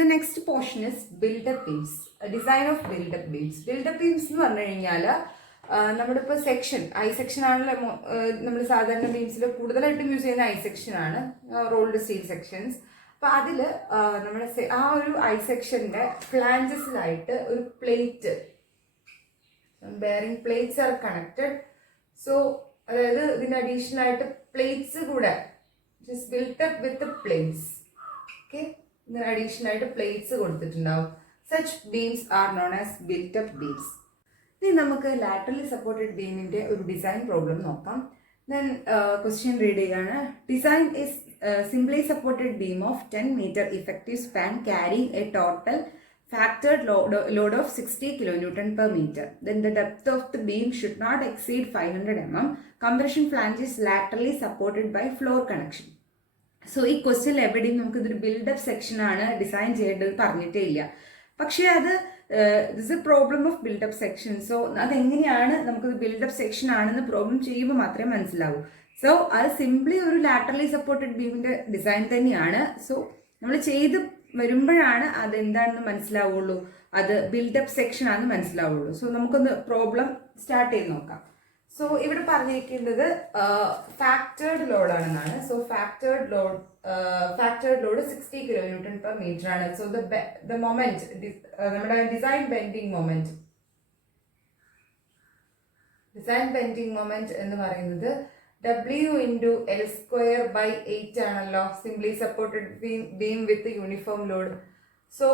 The next portion is build-up beams. Design of build-up beams. Build-up beams എന്ന് പറഞ്ഞു കഴിഞ്ഞാൽ നമ്മളിപ്പോൾ സെക്ഷൻ ഐ സെക്ഷൻ ആണല്ലോ നമ്മൾ സാധാരണ ബീംസിൽ കൂടുതലായിട്ടും യൂസ് ചെയ്യുന്ന ഐ സെക്ഷൻ ആണ്, റോൾഡ് സ്റ്റീൽ സെക്ഷൻസ്. അപ്പം അതിൽ നമ്മുടെ ആ ഒരു ഐ സെക്ഷൻ്റെ ഫ്ലാഞ്ചസിലായിട്ട് ഒരു plate, bearing plates are connected. So അതായത് ഇതിൻ്റെ അഡീഷണൽ ആയിട്ട് പ്ലേറ്റ്സ് കൂടെ built up with plates. Okay, ഇതിന് അഡീഷണൽ ആയിട്ട് പ്ലേറ്റ്സ് കൊടുത്തിട്ടുണ്ടാവും. Such beams are known as built up beams. ഇനി നമുക്ക് ലാറ്ററലി സപ്പോർട്ടഡ് ബീമിന്റെ ഒരു ഡിസൈൻ പ്രോബ്ലം നോക്കാം. ദെൻ ക്വസ്റ്റ്യൻ റീഡ് ചെയ്യാണ്. Design is simply supported beam of 10 meter effective span carrying a total factored load of 60 kilonewton per meter. Then the depth of the beam should not exceed 500 mm. Compression flange is laterally supported by floor connection. So ഈ question എവിടെയും നമുക്കിതൊരു build-up section ആണ് design ചെയ്യേണ്ടത് പറഞ്ഞിട്ടേ ഇല്ല. പക്ഷേ അത് this a problem of built up section. So അതെങ്ങനെയാണ് നമുക്കിത് ബിൽഡപ്പ് സെക്ഷൻ ആണെന്ന് പ്രോബ്ലം ചെയ്യുമ്പോൾ മാത്രമേ മനസ്സിലാവൂ. സോ അത് സിംപ്ലി ഒരു ലാറ്ററലി സപ്പോർട്ടഡ് ബീമിന്റെ ഡിസൈൻ തന്നെയാണ്. സോ നമ്മൾ ചെയ്ത് വരുമ്പോഴാണ് അതെന്താണെന്ന് മനസ്സിലാവുള്ളൂ, അത് ബിൽഡപ്പ് സെക്ഷൻ ആണെന്ന് മനസ്സിലാവുള്ളൂ. സോ നമുക്കൊന്ന് പ്രോബ്ലം സ്റ്റാർട്ട് ചെയ്ത് നോക്കാം. സോ ഇവിടെ പറഞ്ഞിരിക്കുന്നത് ഫാക്ടേർഡ് ലോഡ് ആണെന്നാണ്. So factored load 60 kilonewton per meter ആണ്. സോ ദ മൊമെന്റ്, നമ്മുടെ ഡിസൈൻ ബെൻഡിങ് മൊമെന്റ് എന്ന് പറയുന്നത് W into L square by 8 ആണല്ലോ, simply supported beam with uniform load. So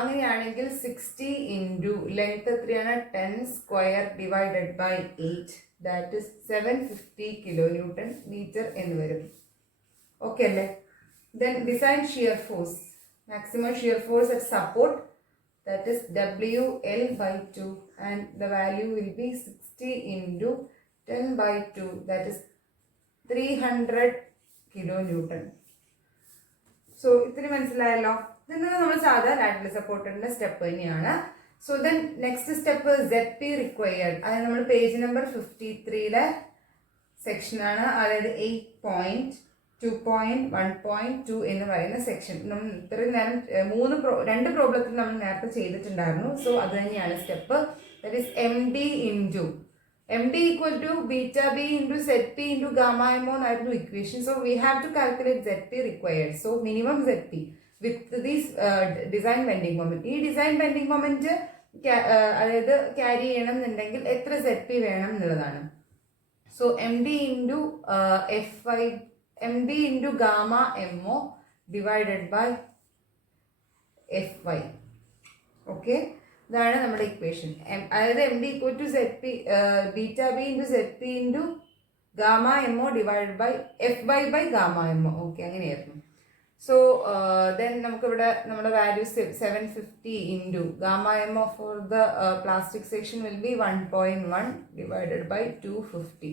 അങ്ങനെയാണെങ്കിൽ 60 ഇൻറ്റു ലെങ്ത് എത്രയാണ് 10 square divided by 8, that is 750 kilonewton meter എന്ന് വരും. Okay അല്ലേ? Then design shear force, maximum shear force at support, that is WL by 2 and the value will be 60 into 10 by 2, that is 300 kilonewton. So ഇത്തിരി മനസ്സിലായല്ലോ. ഇതെന്ന് നമ്മൾ സാധാരണ laterally സപ്പോർട്ടഡിന്റെ step തന്നെയാണ്. So then next step ZP required. അത് നമ്മൾ page number 53 സെക്ഷനാണ്. അതായത് 8.2.1.2 എന്ന് പറയുന്ന സെക്ഷൻ. നമ്മൾ ഇത്രയും നേരം രണ്ട് പ്രോബ്ലത്തിൽ നമ്മൾ നേരത്തെ ചെയ്തിട്ടുണ്ടായിരുന്നു. സോ അത് തന്നെയാണ് step. That is MD equal to beta B into ZP into gamma M എന്നായിരുന്നു equation. So we have to calculate ZP required. So minimum ZP with these design bending moment. ഈ ഡിസൈൻ ബെൻഡിങ് മൊമെന്റ് അതായത് carry ചെയ്യണം എന്നുണ്ടെങ്കിൽ എത്ര ZP വേണം എന്നുള്ളതാണ്. So MD into gamma MO divided by FY. Okay, ഇതാണ് നമ്മുടെ ഇക്വേഷൻ. അതായത് MD equal to ZP beta B into ZP into gamma MO divided by FY by gamma MO. Okay, അങ്ങനെയായിരുന്നു. സോ ദെൻ നമുക്കിവിടെ നമ്മുടെ value 750 into gamma MO for the plastic section will be 1.1 divided by 250.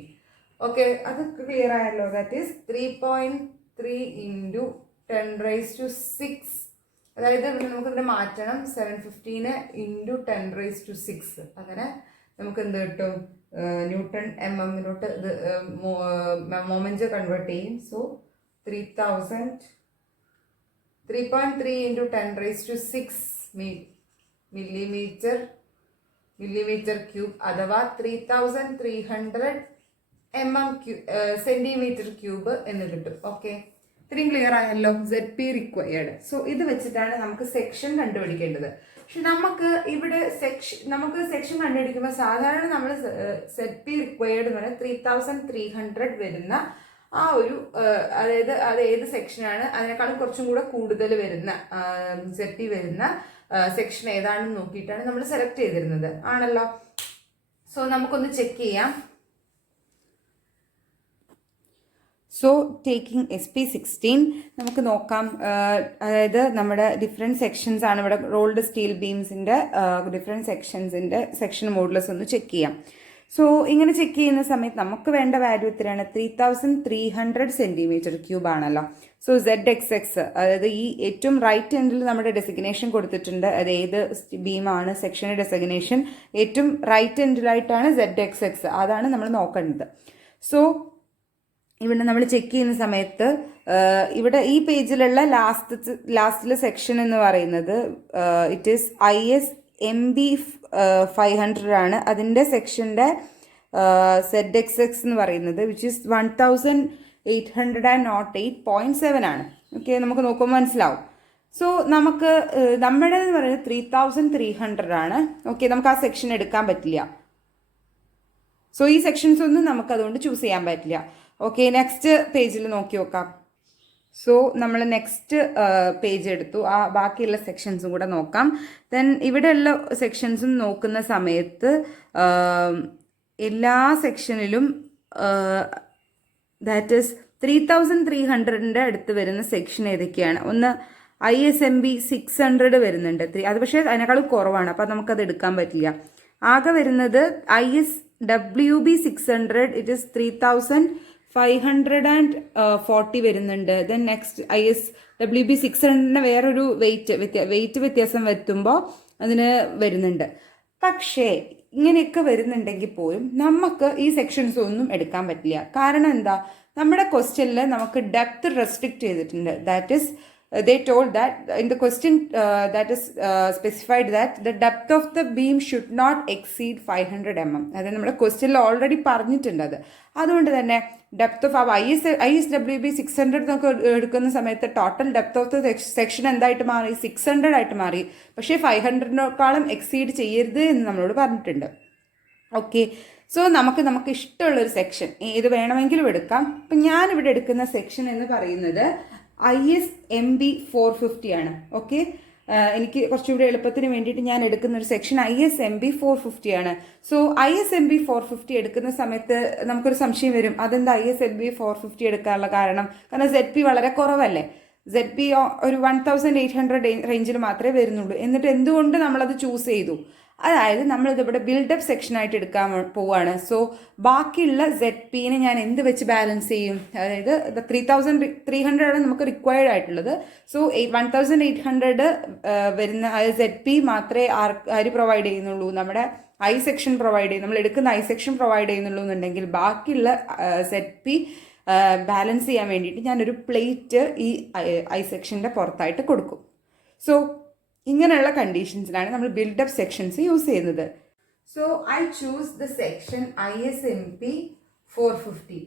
Okay, അത് clear ആയല്ലോ. That is 3.3 into 10⁻⁶. അതായത് നമുക്കിവിടെ മാറ്റണം 750 into 10⁻⁶. അങ്ങനെ നമുക്ക് എന്ത് കിട്ടും, ന്യൂട്ടൺ MM-ലോട്ട് ഇത് മൊമെന്റ് കൺവേർട്ട് ചെയ്യും. സോ 3.3 ഇൻറ്റു 10⁻⁶ മില്ലിമീറ്റർ ക്യൂബ് അഥവാ 3300 സെന്റിമീറ്റർ ക്യൂബ് എന്ന് കിട്ടും. ഓക്കെ, ഇത്രയും ക്ലിയർ ആയല്ലോ. ZP required. സോ ഇത് വെച്ചിട്ടാണ് നമുക്ക് സെക്ഷൻ കണ്ടുപിടിക്കേണ്ടത്. പക്ഷെ നമുക്ക് ഇവിടെ സെക്ഷൻ കണ്ടുപിടിക്കുമ്പോൾ സാധാരണ നമ്മൾ ZP റിക്വയർഡ് എന്ന് പറഞ്ഞാൽ 3300 വരുന്ന ആ ഒരു അതായത് അത് ഏത് സെക്ഷനാണ് അതിനേക്കാളും കുറച്ചും കൂടെ കൂടുതൽ വരുന്ന ZP വരുന്ന സെക്ഷൻ ഏതാണെന്ന് നോക്കിയിട്ടാണ് നമ്മൾ സെലക്ട് ചെയ്തിരുന്നത് ആണല്ലോ. സോ നമുക്കൊന്ന് ചെക്ക് ചെയ്യാം. സോ ടേക്കിംഗ് SP16 നമുക്ക് നോക്കാം. അതായത് നമ്മുടെ ഡിഫറെൻറ്റ് സെക്ഷൻസ് ആണ് ഇവിടെ റോൾഡ് സ്റ്റീൽ ബീംസിൻ്റെ ഡിഫറെൻറ്റ് സെക്ഷൻ മോഡുലസ് ഒന്ന് ചെക്ക് ചെയ്യാം. സോ ഇങ്ങനെ ചെക്ക് ചെയ്യുന്ന സമയത്ത് നമുക്ക് വേണ്ട വാല്യൂ എത്രയാണ്, 3300 സെൻറ്റിമീറ്റർ ക്യൂബ് ആണല്ലോ. സോ ZXX അതായത് ഈ ഏറ്റവും റൈറ്റ് എൻഡിൽ നമ്മുടെ ഡെസിഗ്നേഷൻ കൊടുത്തിട്ടുണ്ട്. അത് ഏത് ബീമാണ് സെക്ഷൻ്റെ ഡെസിഗ്നേഷൻ ഏറ്റവും റൈറ്റ് എൻഡിലായിട്ടാണ് ZXX, അതാണ് നമ്മൾ നോക്കേണ്ടത്. സോ ഇവിടെ നമ്മൾ ചെക്ക് ചെയ്യുന്ന സമയത്ത് ഇവിടെ ഈ പേജിലുള്ള ലാസ്റ്റിലെ സെക്ഷൻ എന്ന് പറയുന്നത് ഇറ്റ് ഈസ് ISMB500 ആണ്. അതിൻ്റെ സെക്ഷൻ്റെ ZXX എന്ന് പറയുന്നത് വിച്ച് ഈസ് 1808.7 ആണ്. ഓക്കെ, നമുക്ക് നോക്കുമ്പോൾ മനസ്സിലാവും. സോ നമുക്ക് നമ്മുടെ എന്ന് പറയുന്നത് 3300 ആണ്. ഓക്കെ, നമുക്ക് ആ സെക്ഷൻ എടുക്കാൻ പറ്റില്ല. സോ ഈ സെക്ഷൻസ് ഒന്നും നമുക്ക് അതുകൊണ്ട് ചൂസ് ചെയ്യാൻ പറ്റില്ല. ഓക്കെ, നെക്സ്റ്റ് പേജിൽ നോക്കി നോക്കാം. സോ നമ്മൾ നെക്സ്റ്റ് പേജ് എടുത്തു, ആ ബാക്കിയുള്ള സെക്ഷൻസും കൂടെ നോക്കാം. ദെൻ ഇവിടെയുള്ള സെക്ഷൻസും നോക്കുന്ന സമയത്ത് എല്ലാ സെക്ഷനിലും ദാറ്റ് ഈസ് 3300 അടുത്ത് വരുന്ന സെക്ഷൻ ഏതൊക്കെയാണ്? ഒന്ന് ISMB 600 വരുന്നുണ്ട്, അത് പക്ഷേ അതിനേക്കാളും കുറവാണ്, അപ്പോൾ നമുക്കത് എടുക്കാൻ പറ്റില്ല. ആകെ വരുന്നത് ISWB 600, ഇറ്റ് ഈസ് 3540 വരുന്നുണ്ട്. ദെൻ നെക്സ്റ്റ് ISWB 600 വേറൊരു വെയിറ്റ് വ്യത്യാസം വരുത്തുമ്പോൾ അതിന് വരുന്നുണ്ട്. പക്ഷേ ഇങ്ങനെയൊക്കെ വരുന്നുണ്ടെങ്കിൽ പോലും നമുക്ക് ഈ സെക്ഷൻസ് ഒന്നും എടുക്കാൻ പറ്റില്ല. കാരണം എന്താ? നമ്മുടെ ക്വസ്റ്റ്യനിൽ നമുക്ക് ഡെപ്ത് റെസ്ട്രിക്റ്റ് ചെയ്തിട്ടുണ്ട്. That is they told that in the question that is specified that the depth of the beam should not exceed 500 mm. അതായത് നമ്മുടെ ക്വസ്റ്റ്യനിൽ ഓൾറെഡി പറഞ്ഞിട്ടുണ്ട് അത്. അതുകൊണ്ട് തന്നെ ഡെപ്ത് ഓഫ് ISWB 600 നമുക്ക് എടുക്കുന്ന സമയത്ത് total depth of the section എന്തായിട്ട് മാറി? 600 ആയിട്ട് മാറി. പക്ഷേ 500-നേക്കാളും എക്സീഡ് ചെയ്യരുത് എന്ന് നമ്മളോട് പറഞ്ഞിട്ടുണ്ട്. ഓക്കെ, സോ നമുക്ക് ഇഷ്ടമുള്ളൊരു സെക്ഷൻ ഇത് വേണമെങ്കിലും എടുക്കാം. അപ്പം ഞാനിവിടെ എടുക്കുന്ന സെക്ഷൻ എന്ന് പറയുന്നത് ISMB 450 ആണ്. ഓക്കെ, എനിക്ക് കുറച്ചുകൂടി എളുപ്പത്തിന് വേണ്ടിയിട്ട് ഞാൻ എടുക്കുന്ന ഒരു സെക്ഷൻ ISMB 450 ആണ്. സോ ISMB 450 എടുക്കുന്ന സമയത്ത് നമുക്കൊരു സംശയം വരും, അതെന്താ ISMB 450 എടുക്കാനുള്ള കാരണം? കാരണം ZP വളരെ കുറവല്ലേ. ZP ഒരു 1800 റേഞ്ചിൽ മാത്രമേ വരുന്നുള്ളൂ. എന്നിട്ട് എന്തുകൊണ്ട് നമ്മളത് ചൂസ് ചെയ്തു? അതായത് നമ്മളിതിവിടെ ബിൽഡപ്പ് സെക്ഷനായിട്ട് എടുക്കാൻ പോവുകയാണ്. സോ ബാക്കിയുള്ള ZPനെ ഞാൻ എന്ത് വെച്ച് ബാലൻസ് ചെയ്യും? അതായത് 3300 ആണ് നമുക്ക് റിക്വയർഡ് ആയിട്ടുള്ളത്. സോ 1800 വരുന്ന ZP മാത്രമേ ആര് പ്രൊവൈഡ് ചെയ്യുന്നുള്ളൂ? നമ്മുടെ I സെക്ഷൻ പ്രൊവൈഡ് ചെയ്യും. നമ്മൾ എടുക്കുന്ന I സെക്ഷൻ പ്രൊവൈഡ് ചെയ്യുന്നുള്ളൂ എന്നുണ്ടെങ്കിൽ ബാക്കിയുള്ള ZP ബാലൻസ് ചെയ്യാൻ വേണ്ടിയിട്ട് ഞാനൊരു പ്ലേറ്റ് ഈ I സെക്ഷൻ്റെ പുറത്തായിട്ട് കൊടുക്കും. സോ ഇങ്ങനെയുള്ള കണ്ടീഷൻസിലാണ് നമ്മൾ ബിൽഡപ്പ് സെക്ഷൻസ് യൂസ് ചെയ്യുന്നത്. So I choose the section ISMB 450.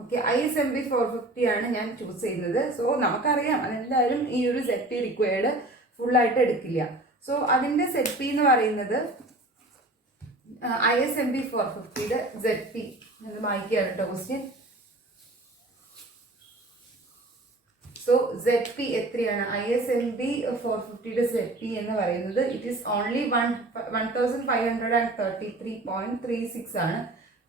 Okay, ISMB 450 ആണ് ഞാൻ ചൂസ് ചെയ്യുന്നത്. സോ നമുക്കറിയാം അതെന്തായാലും ഈ ഒരു ZP റിക്വയർഡ് ഫുള്ളായിട്ട് എടുക്കില്ല. സോ അതിൻ്റെ ZP എന്ന് പറയുന്നത് ISMB 450യുടെ ZP എന്ന് വായിക്കുകയാണ് കേട്ടോ ക്വസ്റ്റ്യൻ. സോ ZP എത്രയാണ്? ISMB 450യുടെ ZP എന്ന് പറയുന്നത് ഇറ്റ് ഈസ് ഓൺലി 1533.36 ആണ്.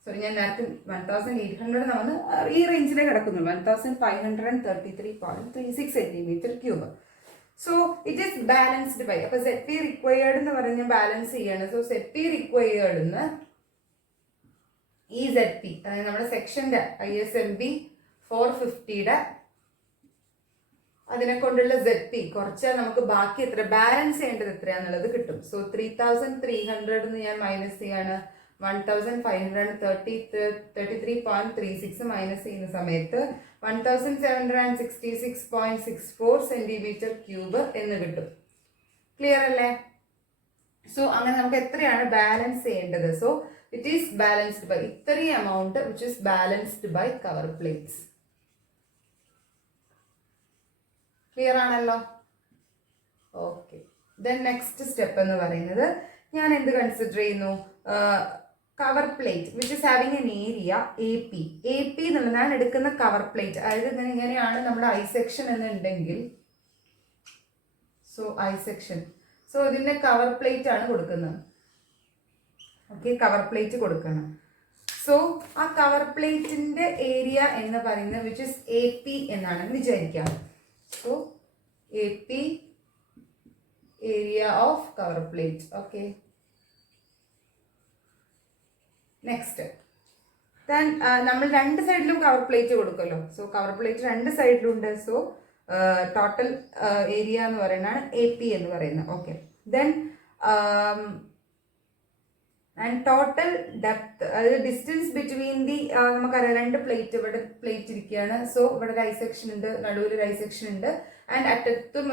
സോറി, ഞാൻ നേരത്തെ 1800 നമ്മൾ ഈ റേഞ്ചിലേ കിടക്കുന്നുള്ളൂ. 1533.36 cm3. So it is balanced by, അപ്പോൾ ZP റിക്വയർഡ് എന്ന് പറഞ്ഞ് ബാലൻസ് ചെയ്യാണ്. സോ ZP റിക്വയർഡ് ഈ ZP അതായത് നമ്മുടെ സെക്ഷൻ്റെ ISMB 450യുടെ അതിനെ കൊണ്ടുള്ള ZP കുറച്ചാൽ നമുക്ക് ബാക്കി എത്ര ബാലൻസ് ചെയ്യേണ്ടത് എത്രയാന്നുള്ളത് കിട്ടും. സോ 3300 ഞാൻ മൈനസ് ചെയ്യാണ്. 1533.36 മൈനസ് ചെയ്യുന്ന സമയത്ത് 1766.64 cm3 എന്ന് കിട്ടും. ക്ലിയർ അല്ലേ? സോ അങ്ങനെ നമുക്ക് എത്രയാണ് ബാലൻസ് ചെയ്യേണ്ടത്? So it is balanced by ഇത്രയും amount which is balanced by cover plates. Clear ആണല്ലോ? ഓക്കെ, ദെൻ നെക്സ്റ്റ് സ്റ്റെപ്പ് എന്ന് പറയുന്നത് ഞാൻ എന്ത് കൺസിഡർ ചെയ്യുന്നു? Cover plate which is having an area AP എന്നുള്ളത് ഞാൻ എടുക്കുന്ന കവർ പ്ലേറ്റ്. അതായത് ഇങ്ങനെയാണ് നമ്മുടെ I സെക്ഷൻ എന്നുണ്ടെങ്കിൽ, സോ I സെക്ഷൻ, സോ ഇതിൻ്റെ കവർ പ്ലേറ്റ് ആണ് കൊടുക്കുന്നത്. ഓക്കെ, കവർ പ്ലേറ്റ് കൊടുക്കണം. സോ ആ കവർ പ്ലേറ്റിൻ്റെ ഏരിയ എന്ന് പറയുന്നത് വിച്ച് ഇസ് AP എന്നാണ് വിചാരിക്കാം. So AP area of cover plate. Okay, next then നമ്മൾ രണ്ട് സൈഡിലും കവർ പ്ലേറ്റ് കൊടുക്കുമല്ലോ. സോ കവർ പ്ലേറ്റ് രണ്ട് സൈഡിലും ഉണ്ട്. സോ ടോട്ടൽ ഏരിയ എന്ന് പറയുന്നതാണ് AP എന്ന് പറയുന്നത്. Okay, then and total depth, അതായത് ഡിസ്റ്റൻസ് ബിറ്റ്വീൻ ദി, നമുക്കറിയാം 2 പ്ലേറ്റ് ഇവിടെ പ്ലേറ്റ് ഇരിക്കുകയാണ്. സോ ഇവിടെ ഒരു ഐസെക്ഷൻ ഉണ്ട്, നടുവിൽ ഒരു ഐസെക്ഷൻ ഉണ്ട്, ആൻഡ് അറ്റത്തും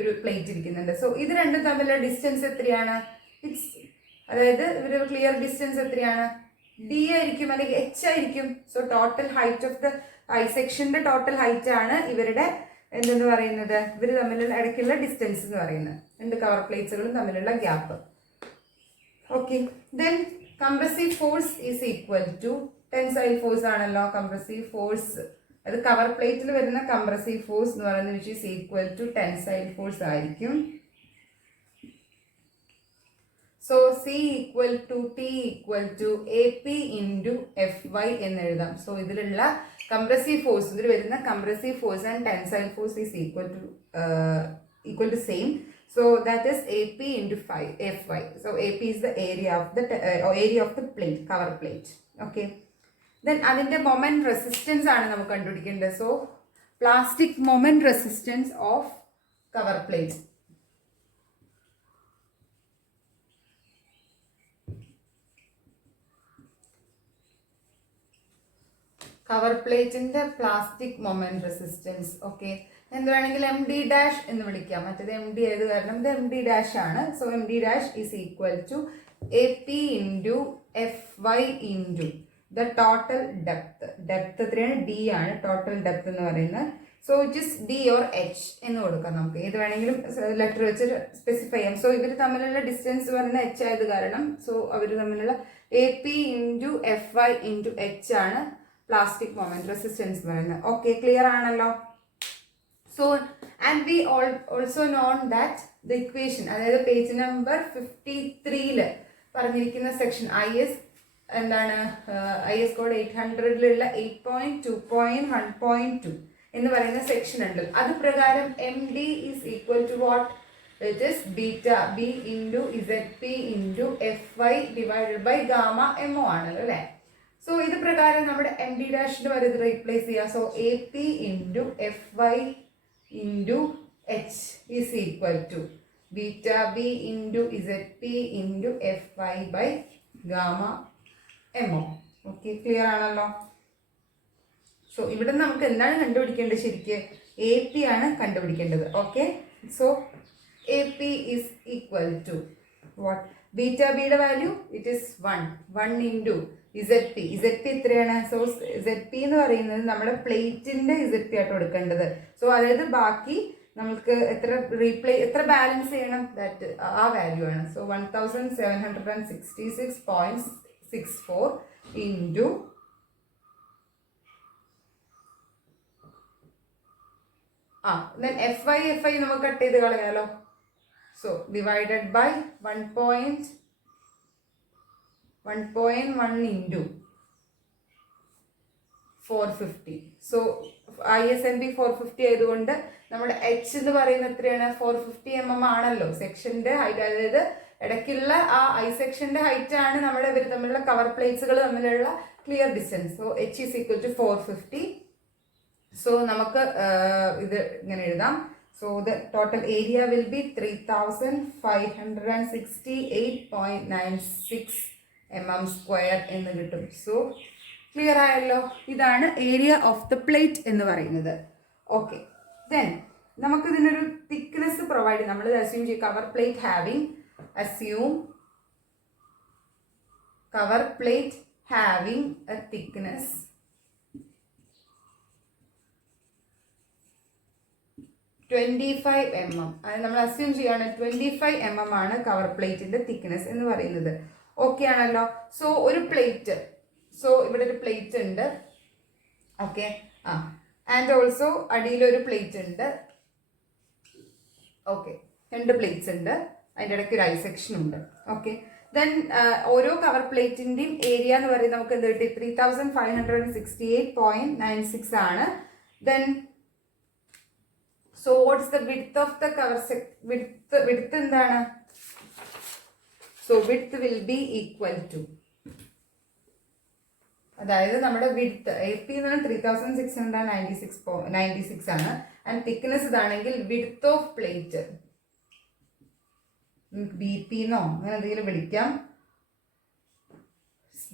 ഒരു പ്ലേറ്റ് ഇരിക്കുന്നുണ്ട്. സോ ഇത് രണ്ടും തമ്മിലുള്ള ഡിസ്റ്റൻസ് എത്രയാണ്? അതായത് ഇവരുടെ ക്ലിയർ ഡിസ്റ്റൻസ് എത്രയാണ്? ഡി ആയിരിക്കും അല്ലെങ്കിൽ എച്ച് ആയിരിക്കും. So total height of the ഐസെക്ഷന്റെ ടോട്ടൽ ഹൈറ്റ് ആണ് ഇവരുടെ എന്തെന്ന് പറയുന്നത്, ഇവർ തമ്മിലുള്ള ഇടയ്ക്കുള്ള ഡിസ്റ്റൻസ് എന്ന് പറയുന്നത്, 2 കവർ പ്ലേറ്റ്സുകളും തമ്മിലുള്ള gap. Okay, then compressive force is equal to tensile force ആണല്ലോ കംപ്രസീവ് ഫോഴ്സ്. അത് കവർ പ്ലേറ്റിൽ വരുന്ന കംപ്രസീവ് ഫോഴ്സ് എന്ന് പറയുന്നത് which is equal to tensile force ആയിരിക്കും. So C equal to T equal to A P into F Y എന്ന് എഴുതാം. So ഇതിലുള്ള കംപ്രസീവ് ഫോഴ്സ്, ഇതിൽ വരുന്ന compressive force and tensile force is equal to same. So that is AP into Fy. So AP is the area of the plate, cover plate. Okay. Then അതിന്റെ moment resistance ആണ് നമുക്ക് കണ്ടുപിടിക്കേണ്ടത്. So plastic moment resistance of cover plate. Cover പ്ലേറ്റിന്റെ plastic moment resistance. Okay, എന്ത് വേണമെങ്കിൽ M D dash എന്ന് വിളിക്കാം. മറ്റേത് എം ഡി ആയത് കാരണം ഇത് എം ഡി ഡാഷ് ആണ്. So M D dash is equal to A P into F Y into the total depth. Depth എത്രയാണ്? ഡി ആണ് ടോട്ടൽ ഡെപ്ത് എന്ന് പറയുന്നത്. So it is D or H എന്ന് കൊടുക്കാം. നമുക്ക് ഏത് വേണമെങ്കിലും ലെറ്റർ വെച്ച് സ്പെസിഫൈ ചെയ്യാം. സോ ഇവർ തമ്മിലുള്ള ഡിസ്റ്റൻസ് പറയുന്നത് എച്ച് ആയത് കാരണം സോ അവർ തമ്മിലുള്ള A P into F Y into H ആണ് പ്ലാസ്റ്റിക് മൊമെന്റ് റെസിസ്റ്റൻസ് പറയുന്നത്. ഓക്കെ, ക്ലിയർ ആണല്ലോ? So, and we also known that the equation, അതായത് പേജ് നമ്പർ 53 പറഞ്ഞിരിക്കുന്ന സെക്ഷൻ IS എന്താണ്, IS കോഡ് 800 8.2.1.2 എന്ന് പറയുന്ന സെക്ഷൻ ഉണ്ട്. അത് പ്രകാരം M D is equal to what? It is beta B into Z P into F Y divided by gamma M O ആണല്ലോ അല്ലേ? സോ ഇത് പ്രകാരം നമ്മുടെ എം ഡി ഡാഷിന്റെ വരെ ഇത് റീപ്ലേസ് ചെയ്യുക. So A P into F Y into h is equal to beta b into zp into fy by gamma mo. Okay, clear ആണല്ലോ? So ഇവിടെ നമുക്ക് എന്താണ് കണ്ടുപിടിക്കേണ്ടത്? ശരിക്ക് എ പി ആണ് കണ്ടുപിടിക്കേണ്ടത്. Okay, so A P is equal to what? Beta ബിയുടെ value it is 1 into Z P. Z P എത്രയാണ്? സോ ഇസെഡ് പി എന്ന് പറയുന്നത് നമ്മുടെ പ്ലേറ്റിന്റെ ഇസെഡ് പി ആയിട്ട് കൊടുക്കേണ്ടത്. സോ അതായത് ബാക്കി നമുക്ക് എത്ര ബാലൻസ് ചെയ്യണം, ദാറ്റ് ആ വാല്യൂ ആണ്. So 1766.64 into then F I നമുക്ക് കട്ട് ചെയ്ത് കളയാലോ. So divided by 1.1 into 450. So ISMB 450 ആയതുകൊണ്ട് നമ്മുടെ എച്ച് എന്ന് പറയുന്നത് എത്രയാണ്? 450 mm ആണല്ലോ സെക്ഷന്റെ ഹൈറ്റ്. അതായത് ഇടയ്ക്കുള്ള ആ ഐ സെക്ഷന്റെ ഹൈറ്റ് ആണ് നമ്മുടെ ഇവർ തമ്മിലുള്ള കവർ പ്ലേറ്റ്സുകൾ തമ്മിലുള്ള clear distance. So H is equal to 450. So നമുക്ക് ഇത് ഇങ്ങനെ എഴുതാം. So the total area will be 3568.96 mm square എന്ന് കിട്ടും. സോ ക്ലിയർ ആയല്ലോ? ഇതാണ് ഏരിയ ഓഫ് ദ പ്ലേറ്റ് എന്ന് പറയുന്നത്. ഓക്കെ, ദെൻ നമുക്ക് ഇതിനൊരു തിക്നെസ് പ്രൊവൈഡ് ചെയ്യും. നമ്മൾ അസ്യൂം ചെയ്യും cover plate having A thickness 25 mm. അത് നമ്മൾ അസ്യൂം ചെയ്യാണ് 25 mm ആണ് കവർ പ്ലേറ്റിന്റെ തിക്നെസ് എന്ന് പറയുന്നത്. ഓക്കെ ആണല്ലോ? സോ ഒരു പ്ലേറ്റ്, സോ ഇവിടെ ഒരു പ്ലേറ്റ് ഉണ്ട്. ഓക്കെ, ആൻഡ് ഓൾസോ അടിയിലൊരു പ്ലേറ്റ് ഉണ്ട്. ഓക്കെ, 2 പ്ലേറ്റ്സ് ഉണ്ട്. അതിൻ്റെ ഇടയ്ക്ക് ഒരു ഐ സെക്ഷൻ ഉണ്ട്. ഓക്കെ, ദെൻ ഓരോ കവർ പ്ലേറ്റിന്റെയും ഏരിയ എന്ന് പറയുന്നത് നമുക്ക് എന്ത് കിട്ടി? 3568.96 ആണ്. Then so what's the width of the cover width എന്താണ്? so width will be equal to, അതായത് നമ്മുടെ width AP എന്ന് പറഞ്ഞാൽ 3696 ആണ്. ആൻഡ് തിക്നെസ് ഇതാണെങ്കിൽ width of plate BP എന്നോ അങ്ങനെ എന്തെങ്കിലും വിളിക്കാം.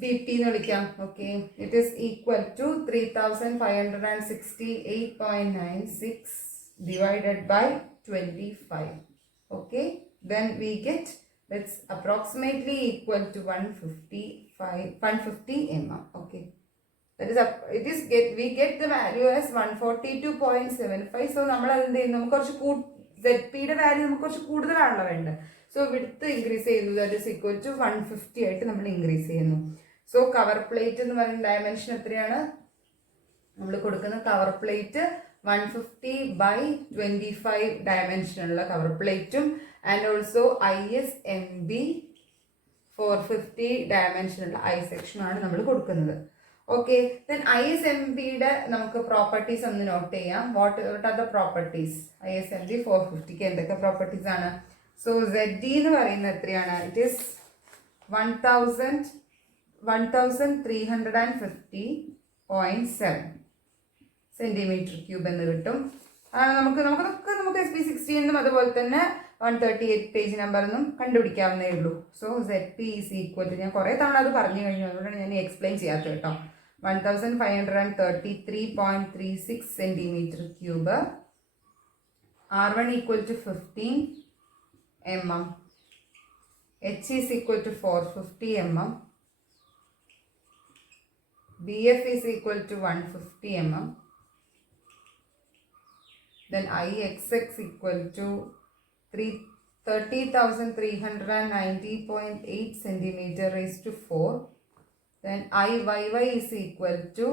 BP എന്ന് വിളിക്കാം. Okay, it is equal to 3568.96 divided by 25. Okay, then we get it's approximately equal to 150 mm. Okay, that is we get the value as 142.75. So നമ്മൾ എന്ത് ചെയ്യുന്നു, നമുക്ക് കുറച്ച് ZP യുടെ വാല്യൂ നമുക്ക് കുറച്ച് കൂടുതലാണല്ലോ വേണ്ടത്. സോ വിഡ്ത്ത് ഇൻക്രീസ് ചെയ്യുന്നു, ദാറ്റ് ഇസ് ഈക്വൽ ടു 150 ആയിട്ട് നമ്മൾ ഇൻക്രീസ് ചെയ്യുന്നു. സോ കവർ പ്ലേറ്റ് എന്ന് പറയുന്ന ഡയമെൻഷൻ എത്രയാണ് നമ്മൾ കൊടുക്കുന്ന? കവർ പ്ലേറ്റ് 150/25 ഡയമെൻഷനുള്ള കവർ പ്ലേറ്റും ആൻഡ് ഓൾസോ ISMB 450 ഡയമെൻഷനുള്ള ഐ സെക്ഷനാണ് നമ്മൾ കൊടുക്കുന്നത്. ഓക്കെ, ദെൻ ISMBയുടെ നമുക്ക് പ്രോപ്പർട്ടീസ് ഒന്ന് നോട്ട് ചെയ്യാം. What are the properties? ISMB 450ക്ക് എന്തൊക്കെ പ്രോപ്പർട്ടീസ് ആണ്? സോ ZD എന്ന് പറയുന്നത് എത്രയാണ്? ഇറ്റ് ഈസ് 1350.7 സെന്റിമീറ്റർ ക്യൂബ് എന്ന് കിട്ടും. നമുക്ക് SP16 എന്നും അതുപോലെ തന്നെ 138 പേജ് നമ്പർ എന്നും കണ്ടുപിടിക്കാവുന്നേ ഉള്ളൂ. So ZP is equal to, ഞാൻ കുറേ തവണ അത് പറഞ്ഞു കഴിഞ്ഞു, അതുകൊണ്ടാണ് ഞാൻ എക്സ്പ്ലെയിൻ ചെയ്യാത്തത് കേട്ടോ. 1533.36 centimetre cube. R1 equal to 15 mm. H is equal to 450 mm. BF is equal to 150 mm. Then IXX equal to 30,390.8 centimeter raised to 4. Then IYY is equal to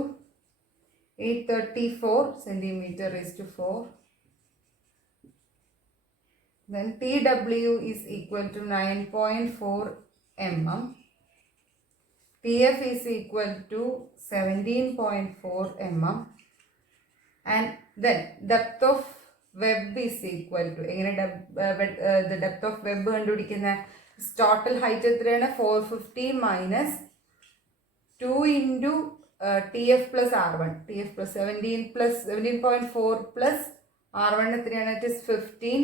834 centimeter raised to 4. Then TW is equal to 9.4 mm. TF is equal to 17.4 mm. And then depth of web is equal to, the depth of web കണ്ടുപിടിക്കുന്ന total height എത്രയാണ്? 450 minus 2 into TF plus R1. TF plus 17.4 plus R1 എത്രയാണ്? It is 15.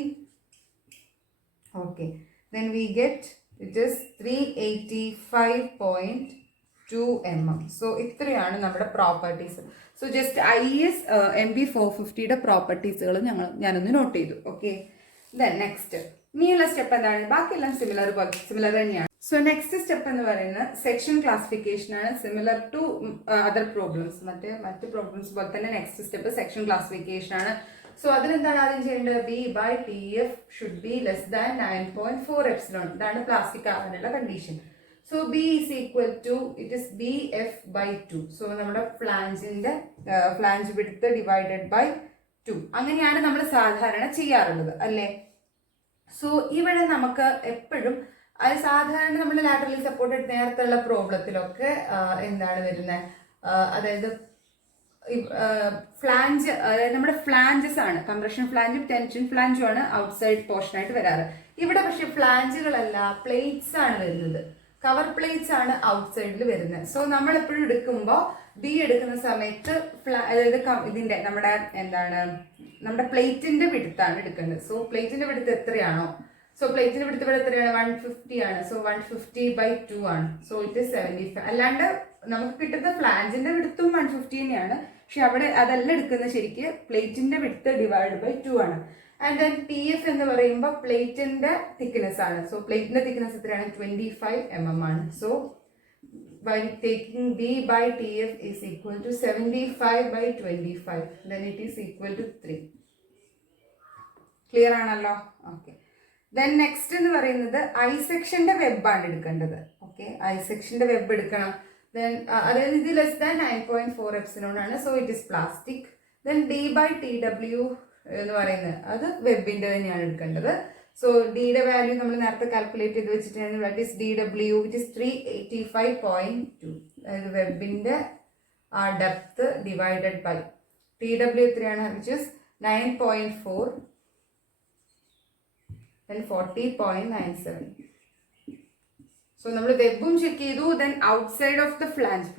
Okay, then we get it is 385.2 mm. So ഇത്രയാണ് നമ്മുടെ properties. So just ISMB 450യുടെ പ്രോപ്പർട്ടീസുകൾ ഞാനൊന്ന് note ചെയ്തു. Okay, then next ഇനിയുള്ള സ്റ്റെപ്പ് എന്താണ്? ബാക്കിയെല്ലാം സിമിലർ തന്നെയാണ്. സോ നെക്സ്റ്റ് സ്റ്റെപ്പ് എന്ന് പറയുന്നത് സെക്ഷൻ ക്ലാസിഫിക്കേഷൻ ആണ്. സിമിലർ ടു അതർ പ്രോബ്ലംസ്, മറ്റ് പ്രോബ്ലംസ് പോലെ തന്നെ നെക്സ്റ്റ് സ്റ്റെപ്പ് സെക്ഷൻ ക്ലാസിഫിക്കേഷൻ ആണ്. സോ അതിനെന്താണ് ആദ്യം ചെയ്യേണ്ടത്? B/TF should be less than 9.4 epsilon. ഇതാണ് പ്ലാസ്റ്റിക് ആവാനുള്ള condition. So B is equal to it is BF/2. So നമ്മുടെ ഫ്ലാഞ്ച് വിഡ്ത്ത് ഡിവൈഡഡ് ബൈ 2. അങ്ങനെയാണ് നമ്മൾ സാധാരണ ചെയ്യാറുള്ളത് അല്ലേ? സോ ഇവിടെ നമുക്ക് എപ്പോഴും അത് സാധാരണ നമ്മൾ ലാറ്ററലി സപ്പോർട്ടഡ് നേരത്തുള്ള പ്രോബ്ലത്തിലൊക്കെ എന്താണ് വരുന്നത്? അതായത് ഫ്ലാഞ്ച്, അതായത് നമ്മുടെ ഫ്ലാഞ്ചസ് ആണ്, കംപ്രഷൻ ഫ്ലാഞ്ചും ടെൻഷൻ ഫ്ലാഞ്ചും ആണ് ഔട്ട്സൈഡ് പോർഷൻ ആയിട്ട് വരാറ്. ഇവിടെ പക്ഷെ ഫ്ലാഞ്ചുകളല്ല, പ്ലേറ്റ്സ് ആണ് വരുന്നത്. കവർ പ്ലേറ്റ്സ് ആണ് ഔട്ട്സൈഡിൽ വരുന്നത്. സോ നമ്മൾ എപ്പോഴും എടുക്കുമ്പോൾ B എടുക്കുന്ന സമയത്ത് അതായത് ഇതിന്റെ നമ്മുടെ പ്ലേറ്റിന്റെ വിടുത്താണ് എടുക്കേണ്ടത്. സോ പ്ലേറ്റിന്റെ വിടുത്ത് എത്രയാണോ, സോ പ്ലേറ്റിന്റെ വിടുത്ത് ഇവിടെ എത്രയാണ്? 150 ആണ്. സോ 150/2 ആണ്. So it 75. അല്ലാണ്ട് നമുക്ക് കിട്ടുന്ന ഫ്ലാഞ്ചിന്റെ വിടുത്തും 150 തന്നെയാണ്. പക്ഷെ അവിടെ അതല്ല എടുക്കുന്നത്, ശരിക്ക് പ്ലേറ്റിന്റെ വിടുത്ത് ഡിവൈഡ് ബൈ 2 ആണ്. ആൻഡ് ദെൻ TF എന്ന് പറയുമ്പോൾ പ്ലേറ്റിന്റെ തിക്നെസ് ആണ്. സോ പ്ലേറ്റിന്റെ തിക്നെസ് എത്രയാണ്? 25 mm ആണ്. So by taking B/TF is equal to 75/25. Then it is equal to 3. Clear ആണല്ലോ? ഓക്കെ, ദെൻ നെക്സ്റ്റ് എന്ന് പറയുന്നത് ഐ സെക്ഷന്റെ വെബ് ആണ് എടുക്കേണ്ടത്. ഓക്കെ, ഐ സെക്ഷന്റെ വെബ് എടുക്കണം. ദെൻ അതായത് ഇത് ലെസ് ദാൻ 9.4 എപ്സിലോൺ ആണ്. So it is plastic. Then D/TW എന്ന് പറയുന്നത് അത് വെബിന്റെ തന്നെയാണ് എടുക്കേണ്ടത്. സോ ഡിയുടെ വാല്യൂ നമ്മൾ നേരത്തെ കാൽക്കുലേറ്റ് ചെയ്ത് വെച്ചിട്ടുണ്ടെങ്കിൽ that is DW it is 385.2. അതായത് വെബിന്റെ ഡെപ്ത് ഡിവൈഡഡ് ബൈ TW എത്രയാണ്? Which is 9.4 then 40.97. സോ നമ്മൾ വെബും ചെക്ക് ചെയ്തു. ദെൻ ഔട്ട്സൈഡ് ഓഫ് ദ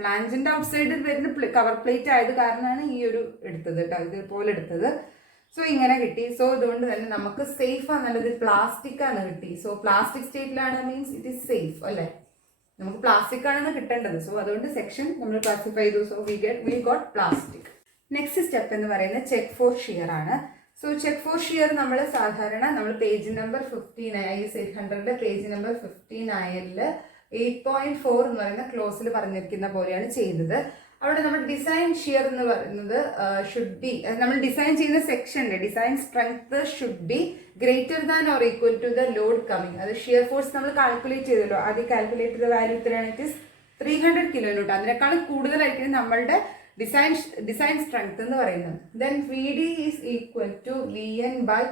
ഫ്ലാഞ്ചിന്റെ ഔട്ട്സൈഡിൽ വരുന്ന കവർ പ്ലേറ്റ് ആയത് കാരണമാണ് ഈ ഒരു എടുത്തത് കേട്ടോ, ഇതുപോലെ എടുത്തത്. സോ ഇങ്ങനെ കിട്ടി. സോ അതുകൊണ്ട് തന്നെ നമുക്ക് സേഫ് ആണല്ലത്, പ്ലാസ്റ്റിക് ആണ് കിട്ടി. സോ പ്ലാസ്റ്റിക് സ്റ്റേറ്റിലാണ് മീൻസ് ഇറ്റ് ഈസ് സേഫ് അല്ലേ? നമുക്ക് പ്ലാസ്റ്റിക് ആണെന്ന് കിട്ടേണ്ടത്. സോ അതുകൊണ്ട് സെക്ഷൻ നമ്മൾ ക്ലാസിഫൈ ചെയ്തു. So we got plastic. Next step എന്ന് പറയുന്നത് ചെക്ക് ഫോർ ഷിയർ ആണ്. സോ ചെക്ക് ഫോർ ഷിയർ നമ്മൾ സാധാരണ നമ്മൾ page number 59 IS 800 page number 59 8.4 എന്ന് പറയുന്ന ക്ലോസിൽ പറഞ്ഞിരിക്കുന്ന പോലെയാണ് ചെയ്തത്. അവിടെ നമ്മൾ ഡിസൈൻ ഷിയർ എന്ന് പറയുന്നത് ഷുഡ് ബി, നമ്മൾ ഡിസൈൻ ചെയ്യുന്ന സെക്ഷൻ്റെ design strength should be greater than or equal to the load coming. അത് ഷിയർ ഫോഴ്സ് നമ്മൾ കാൽക്കുലേറ്റ് ചെയ്തല്ലോ, ആദ്യം കാൽക്കുലേറ്റ് ചെയ്ത വാല്യൂ ഇത്രയാണ്, ഇറ്റ് ഇസ് 300 kN. അതിനേക്കാൾ കൂടുതലായിരിക്കും നമ്മളുടെ ഡിസൈൻ സ്ട്രെങ്ത് എന്ന് പറയുന്നത്. Then V D is equal to V N by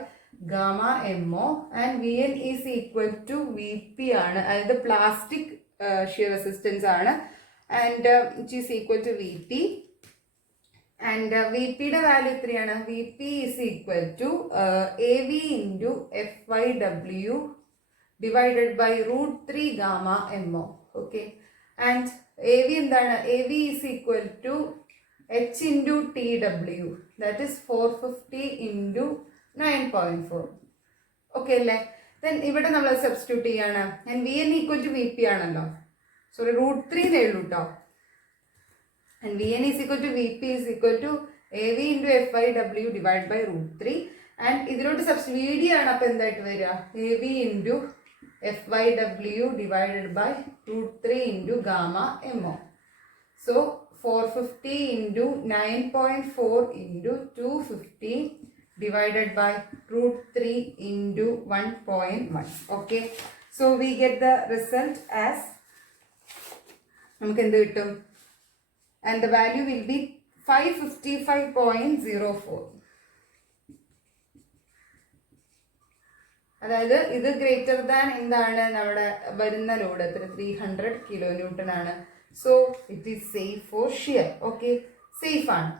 gamma MO and V N is equal to V P ആണ്, അതായത് പ്ലാസ്റ്റിക് ഷിയർ റെസിസ്റ്റൻസ് ആണ്. And which is equal to Vp, and Vp യുടെ value എത്രയാണ്? Vp is equal to AV into FYW divided by √3 gamma MO. Okay, and AV എന്താണ്? AV is equal to H into TW, that is 450 into 9.4. Okay അല്ലേ? Then ഇവിടെ നമ്മൾ substitute ചെയ്യാണ്. And Vn equal to Vp ആണല്ലോ, sorry √3 ഉള്ളൂ കേട്ടോ. And Vn is equal to Vp is equal to AV into FYW divide by √3. And ഇതിലോട്ട് VD ആണ്, അപ്പോൾ എന്തായിട്ട് വരിക? AV into FYW divided by √3 into gamma MO. സോ 450 into 9.4 into 250 divided by √3 into 1.1. Okay, so we get the result as നമുക്ക് എന്ത് കിട്ടും? And the value will be 555.04. അതായത് ഇത് ഗ്രേറ്റർ ദാൻ എന്താണ് നമ്മുടെ വരുന്ന ലോഡ് എത്ര? 300 kN ആണ്. So it is safe four shear. Okay, safe ആണ്.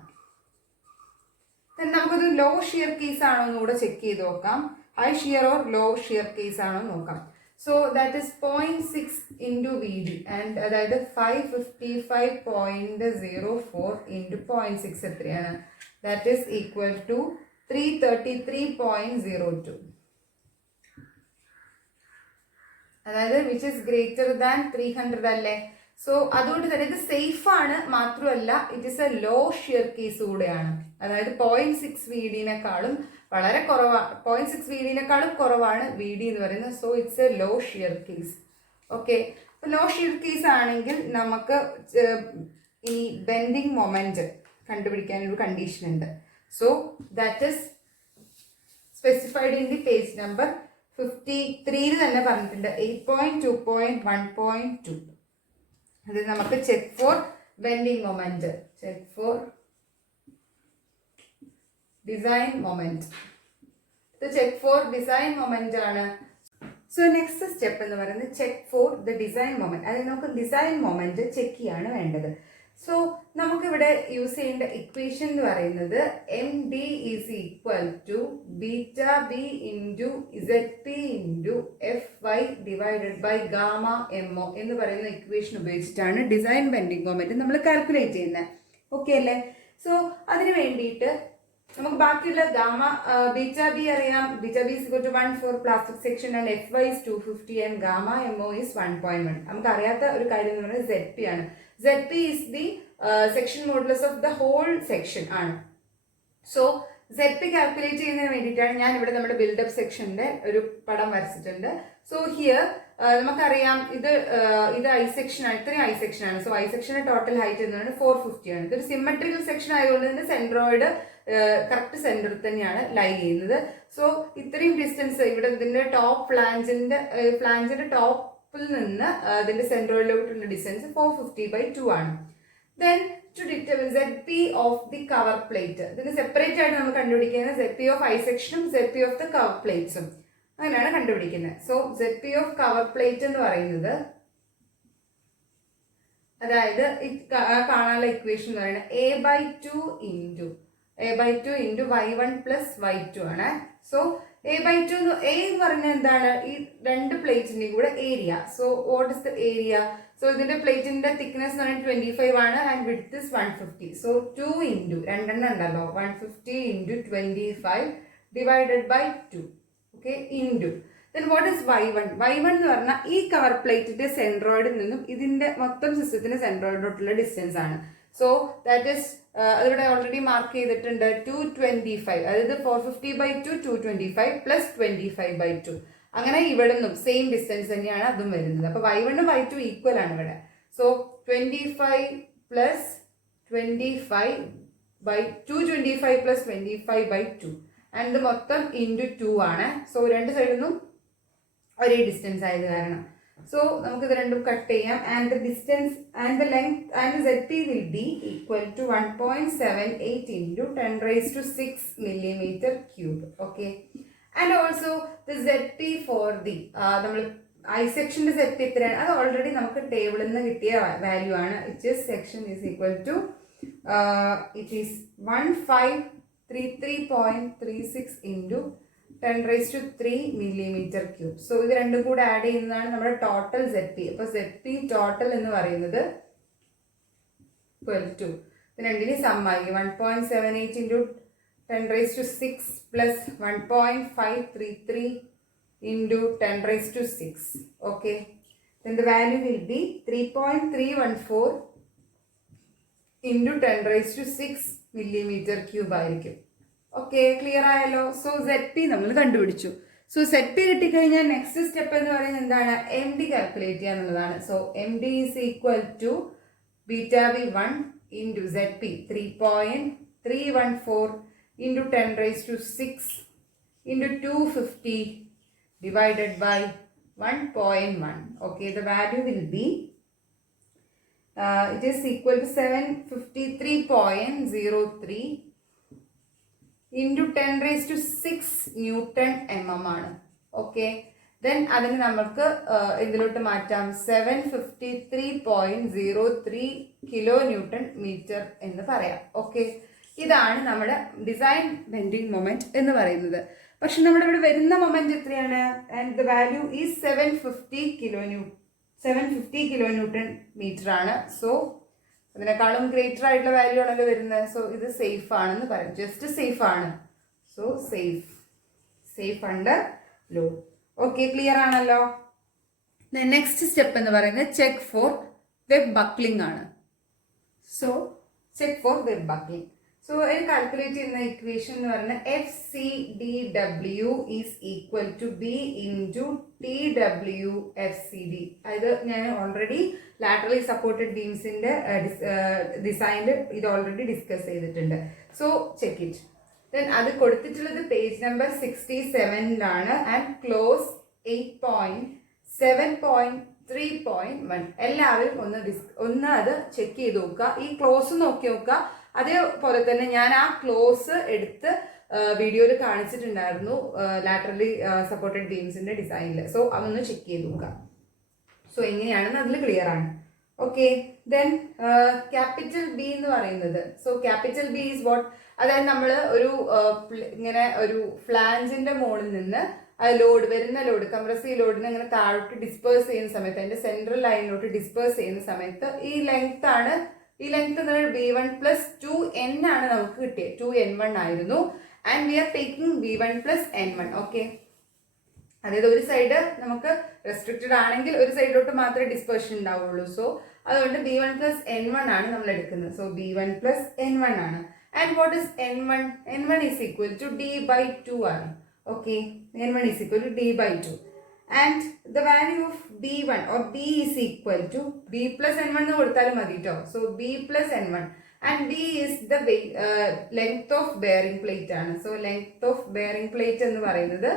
നമുക്കത് ലോ ഷിയർ കേസ് ആണോ എന്നുകൂടെ ചെക്ക് ചെയ്ത് നോക്കാം. High shear or low shear case ആണോ നോക്കാം. So that is 0.6 into VD and അതായത് 555.04 ഇൻറ്റു 0.6 എത്രയാണ്? That is equal to 333.02. അതായത് വിച്ച് ഇസ് ഗ്രേറ്റർ ദാൻ 300 അല്ലേ? സോ അതുകൊണ്ട് തന്നെ ഇത് സേഫ് ആണ്, മാത്രമല്ല it is a low shear case കൂടെയാണ്. അതായത് 0.6 VD-നെക്കാളും വളരെ കുറവാണ്, 0.6 VD-നെക്കാളും കുറവാണ് VD എന്ന് പറയുന്നത്. So it's a low shear case. Okay, അപ്പോൾ ലോ ഷിയർ കേസ് ആണെങ്കിൽ നമുക്ക് ഈ ബെൻഡിങ് മൊമെന്റ് കണ്ടുപിടിക്കാനൊരു കണ്ടീഷൻ ഉണ്ട്. So that is specified in the page number 53 തന്നെ പറഞ്ഞിട്ടുണ്ട്, 8.2.1.2. അത് നമുക്ക് check for bending moment, check for design moment. ഇത് ചെക്ക് ഫോർ ഡിസൈൻ മൊമെന്റ് ആണ്. സോ നെക്സ്റ്റ് സ്റ്റെപ്പ് എന്ന് പറയുന്നത് check for the design moment. അതായത് നമുക്ക് ഡിസൈൻ മൊമെന്റ് ചെക്ക് ചെയ്യാണ് വേണ്ടത്. സോ നമുക്കിവിടെ യൂസ് ചെയ്യേണ്ട ഇക്വേഷൻ എന്ന് പറയുന്നത് MD is equal to beta B into ZP into FY divided by gamma MO എന്ന് പറയുന്ന ഇക്വേഷൻ ഉപയോഗിച്ചിട്ടാണ് ഡിസൈൻ ബെൻഡിങ് മൊമെന്റ് നമ്മൾ കാൽക്കുലേറ്റ് ചെയ്യുന്നത്. ഓക്കെ അല്ലേ? സോ അതിന് വേണ്ടിയിട്ട് നമുക്ക് ബാക്കിയുള്ള ഗാമ ബീറ്റ ബി അറിയാം. Beta B is equal to 1 for plastic section and FY is 250 and gamma MO is 1.1. നമുക്ക് അറിയാത്ത ഒരു കാര്യം എന്ന് പറയുന്നത് ZP ആണ്. ZP is the section modulus of the whole section ആണ്. സോ ZP കാൽക്കുലേറ്റ് ചെയ്യുന്നതിന് വേണ്ടിയിട്ടാണ് ഞാൻ ഇവിടെ നമ്മുടെ ബിൽഡപ്പ് സെക്ഷൻ്റെ ഒരു പടം വരച്ചിട്ടുണ്ട്. സോ ഹിയർ നമുക്കറിയാം ഇത് ഐ സെക്ഷൻ ആണ്, ഇത്രയും ഐ സെക്ഷൻ ആണ്. സോ ഐ സെക്ഷൻ്റെ ടോട്ടൽ ഹൈറ്റ് എന്ന് 450 ആണ്. ഇതൊരു സിമെട്രിക്കൽ സെക്ഷൻ ആയതുകൊണ്ട് തന്നെ സെൻട്രോയിഡ് കറക്റ്റ് സെൻറ്ററിൽ തന്നെയാണ് ലൈ ചെയ്യുന്നത്. സോ ഇത്രയും ഡിസ്റ്റൻസ് ഇവിടെ ഇതിൻ്റെ ടോപ്പ് ഫ്ലാഞ്ചിൻ്റെ ടോപ്പിൽ നിന്ന് അതിൻ്റെ സെൻട്രോയിഡിലോട്ടുള്ള ഡിസ്റ്റൻസ് 450/2 ആണ്. Then to determine ZP of the cover plate, ഇതിന് സെപ്പറേറ്റ് ആയിട്ട് നമ്മൾ കണ്ടുപിടിക്കുന്നത് ZP ഓഫ് ഐ സെക്ഷനും ZP ഓഫ് ദ കവർ പ്ലേറ്റ്സും അങ്ങനെയാണ് കണ്ടുപിടിക്കുന്നത്. So ZP of cover plate എന്ന് പറയുന്നത്, അതായത് കാണാനുള്ള ഇക്വേഷൻ എന്ന് പറയുന്നത് A/2 into Y1 plus Y2 ആണ്. സോ A/2 എന്ന് പറഞ്ഞാൽ എന്താണ്? ഈ രണ്ട് പ്ലേറ്റിൻ്റെയും കൂടെ area. So what is the area? So ഇതിന്റെ പ്ലേറ്റിന്റെ തിക്നെസ് എന്ന് പറയുന്നത് 25 ആണ് and width is 150. So 2 into രണ്ടെണ്ണം ഉണ്ടല്ലോ, 150 into 25 divided by 2. Okay, into Then what is y1? y1 എന്ന് പറഞ്ഞാൽ ഈ കവർ പ്ലേറ്റിന്റെ സെൻട്രോയിഡിൽ നിന്നും ഇതിന്റെ മൊത്തം സിസ്റ്റത്തിന്റെ സെൻട്രോയിഡോട്ടുള്ള ഡിസ്റ്റൻസ് ആണ്. സോ ദാറ്റ് ഇസ് അതിവിടെ ഓൾറെഡി മാർക്ക് ചെയ്തിട്ടുണ്ട് 225, അതായത് 450/2 225 പ്ലസ് 25/2. അങ്ങനെ ഇവിടെ നിന്നും സെയിം ഡിസ്റ്റൻസ് തന്നെയാണ് അതും വരുന്നത്. അപ്പൊ y1 y2 ഈക്വൽ ആണ് ഇവിടെ. സോ 25 പ്ലസ് 225 പ്ലസ് 25/2 ആൻഡ് ഇത് മൊത്തം ഇൻറ്റു 2 ആണ്. സോ രണ്ട് സൈഡിൽ നിന്നും ഒരേ ഡിസ്റ്റൻസ് ആയത് കാരണം സോ നമുക്ക് ഇത് രണ്ടും കട്ട് ചെയ്യാം. And the distance and the length and ZP will be equal to 1.78 into 10⁶ millimeter cube. Okay, and also the ZP for the നമ്മൾ ഐ സെക്ഷന്റെ ZP എത്രയാണ് അത് ഓൾറെഡി നമുക്ക് ടേബിളിൽ നിന്ന് കിട്ടിയ വാല്യൂ ആണ്. It section is equal to it is 1533.36 into 10⁻³ millimeter cube. സോ ഇത് രണ്ടും കൂടെ ആഡ് ചെയ്യുന്നതാണ് നമ്മുടെ ടോട്ടൽ ZP. അപ്പൊ ZP ടോട്ടൽ എന്ന് പറയുന്നത് ഇത് രണ്ടിന് സമ്മായി 1.78 into 10⁻6 plus 1.533 into 10⁻6. Okay, then the value will be 3.314 into 10⁻6 millimeter cube ആയിരിക്കും. ഓക്കെ, ക്ലിയർ ആയല്ലോ. സോ ZP നമ്മൾ കണ്ടുപിടിച്ചു. സോ ZP കിട്ടിക്കഴിഞ്ഞാൽ നെക്സ്റ്റ് സ്റ്റെപ്പ് എന്ന് പറയുന്നത് എന്താണ്? MD കാൽക്കുലേറ്റ് ചെയ്യുക എന്നുള്ളതാണ്. So MD is equal to βV1 into ZP 3.314 into 10⁻6 into 250 divided by 1.1. Okay, the value will be it is equal to 753.03 into 10⁻6 Newton mm ആണ്. Okay, then അതിന് നമുക്ക് ഇതിലോട്ട് മാറ്റാം 753.03 kN മീറ്റർ എന്ന് പറയാം. ഓക്കെ, ഇതാണ് നമ്മുടെ ഡിസൈൻ ബെൻഡിങ് മൊമെന്റ് എന്ന് പറയുന്നത്. പക്ഷെ നമ്മുടെ ഇവിടെ വരുന്ന മൊമെന്റ് എത്രയാണ്? And the value is 750 kN metre ആണ്. സോ അതിനേക്കാളും ഗ്രേറ്റർ ആയിട്ടുള്ള വാല്യൂ ആണല്ലോ വരുന്നത്. സോ ഇത് സേഫ് ആണെന്ന് പറയാം, ജസ്റ്റ് സേഫ് ആണ്. So safe under load. Okay, clear ആണല്ലോ. നെക്സ്റ്റ് സ്റ്റെപ്പ് എന്ന് പറയുന്നത് ചെക്ക് ഫോർ വെബ് ബക്ലിംഗ് ആണ്. So check for web buckling. So ഇത് കാൽക്കുലേറ്റ് ചെയ്യുന്ന ഇക്വേഷൻ എന്ന് പറയുന്നത് FCDW is equal to B into TWFCD. അതായത് ഞാൻ ഓൾറെഡി ലാറ്ററലി സപ്പോർട്ടഡ് ബീംസിന്റെ ഡിസൈനിൽ ഇത് ഓൾറെഡി ഡിസ്കസ് ചെയ്തിട്ടുണ്ട്. So check it. ദെൻ അത് കൊടുത്തിട്ടുള്ളത് പേജ് നമ്പർ 67ലാണ് ആൻഡ് ക്ലോസ് 8.7.3.1. എല്ലാവരും ഒന്ന് അത് ചെക്ക് ചെയ്ത് നോക്കുക. ഈ ക്ലോസ് നോക്കി നോക്കുക. അതേപോലെ തന്നെ ഞാൻ ആ ക്ലോസ് എടുത്ത് വീഡിയോയിൽ കാണിച്ചിട്ടുണ്ടായിരുന്നു ലാറ്ററലി സപ്പോർട്ടഡ് ബീംസിന്റെ ഡിസൈനിൽ. സോ അതൊന്ന് ചെക്ക് ചെയ്ത് നോക്കുക. സോ എങ്ങനെയാണെന്ന് അതിൽ ക്ലിയർ ആണ്. ഓക്കെ, ദെൻ ക്യാപിറ്റൽ B എന്ന് പറയുന്നത്. So capital B is what? അതായത് നമ്മൾ ഒരു ഇങ്ങനെ ഒരു ഫ്ലാഞ്ചിന്റെ മുകളിൽ നിന്ന് ലോഡ് വരുന്ന ലോഡ് കംപ്രസീവ് ലോഡിനെ ഇങ്ങനെ താഴോട്ട് ഡിസ്പേഴ്സ് ചെയ്യുന്ന സമയത്ത് അതിന്റെ സെൻട്രൽ ലൈനിലോട്ട് ഡിസ്പേഴ്സ് ചെയ്യുന്ന സമയത്ത് ഈ ലെങ്ത് ആണ്. ഈ ലെങ്ത് B1 പ്ലസ് 2N ആണ് നമുക്ക് കിട്ടിയത്. 2N1 ആയിരുന്നു. And we are taking B1 plus N1. Okay, അതായത് ഒരു സൈഡ് നമുക്ക് റെസ്ട്രിക്റ്റഡ് ആണെങ്കിൽ ഒരു സൈഡിലോട്ട് മാത്രമേ ഡിസ്പേർഷൻ ഉണ്ടാവുള്ളൂ. സോ അതുകൊണ്ട് B1 പ്ലസ് N1 ആണ് നമ്മൾ എടുക്കുന്നത്. സോ B1 പ്ലസ് N1 ആണ്. And what is N1? N1 is equal to D/2 ആണ്. Okay, N1 is equal to D/2. And the value of B1 or B is equal to B plus N1 എന്ന് കൊടുത്താലും മതി കേട്ടോ. So B plus N1 and B is the length of bearing plate ആണ്. So length of bearing plate എന്ന് പറയുന്നത്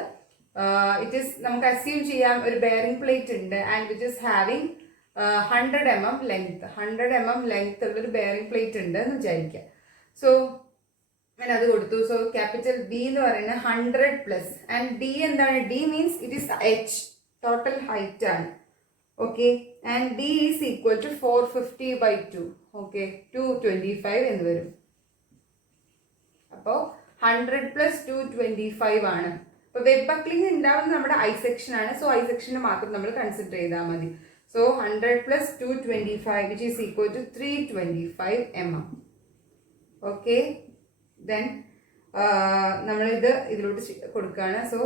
it is നമുക്ക് assume ചെയ്യാം ഒരു ബെയറിംഗ് പ്ലേറ്റ് ഉണ്ട് and which is having 100 mm length. 100 mm length ഉള്ളൊരു ബെയറിംഗ് പ്ലേറ്റ് ഉണ്ട് എന്ന് വിചാരിക്കുക. സോ ഞാൻ അത് കൊടുത്തു. സോ ക്യാപിറ്റൽ B എന്ന് പറയുന്നത് 100 പ്ലസ് ആൻഡ് D എന്താണ്? D means it is H, total height ആണ്. Okay, and D is equal to 450/2. Okay, 225 എന്ന് വരും. അപ്പോൾ 100 പ്ലസ് 225 ആണ്. അപ്പോൾ വെബ് ബക്ലിംഗ് ഉണ്ടാവുന്നത് നമ്മുടെ ഐ സെക്ഷൻ ആണ്. സോ ഐ സെക്ഷന് മാത്രം നമ്മൾ കൺസിഡർ ചെയ്താൽ മതി. So 100 plus 225 which is equal to 325 mm. Okay, then നമ്മളിത് ഇതിലോട്ട് കൊടുക്കുകയാണ്. സോ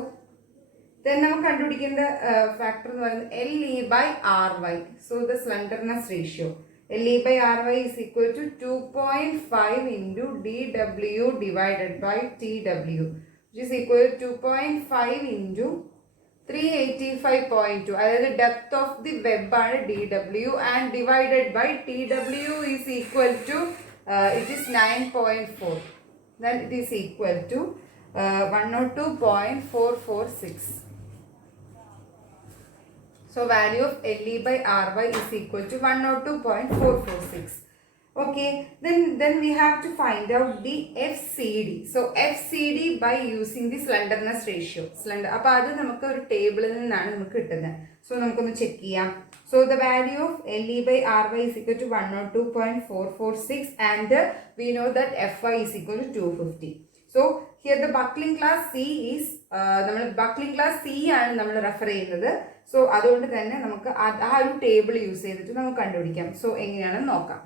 Then നമുക്ക് കണ്ടുപിടിക്കേണ്ട ഫാക്ടർ എന്ന് പറയുന്നത് LE/RY. So the slenderness ratio. LE/RY is equal to 2.5 into DW divided by TW, which is equal to 2.5 into 385.2. അതായത് depth of the web ആണ് DW and divided by TW is equal to it is 9.4. Then it is equal to 102.446. So value of LE/RY is equal to 102.446. Okay, then we have to find out the FCD. So FCD by using the slenderness ratio. അപ്പോൾ അത് നമുക്ക് ഒരു ടേബിളിൽ നിന്നാണ് നമുക്ക് കിട്ടുന്നത്. So നമുക്കൊന്ന് check ചെയ്യാം. So the value of LE/RY is equal to 102.446 and we know that FY is equal to 250. So here the buckling class C is നമ്മൾ buckling class C ആണ് നമ്മൾ റെഫർ ചെയ്യുന്നത്. സോ അതുകൊണ്ട് തന്നെ നമുക്ക് ആ ഒരു ടേബിൾ യൂസ് ചെയ്തിട്ട് നമുക്ക് കണ്ടുപിടിക്കാം. സോ എങ്ങനെയാണെന്ന് നോക്കാം.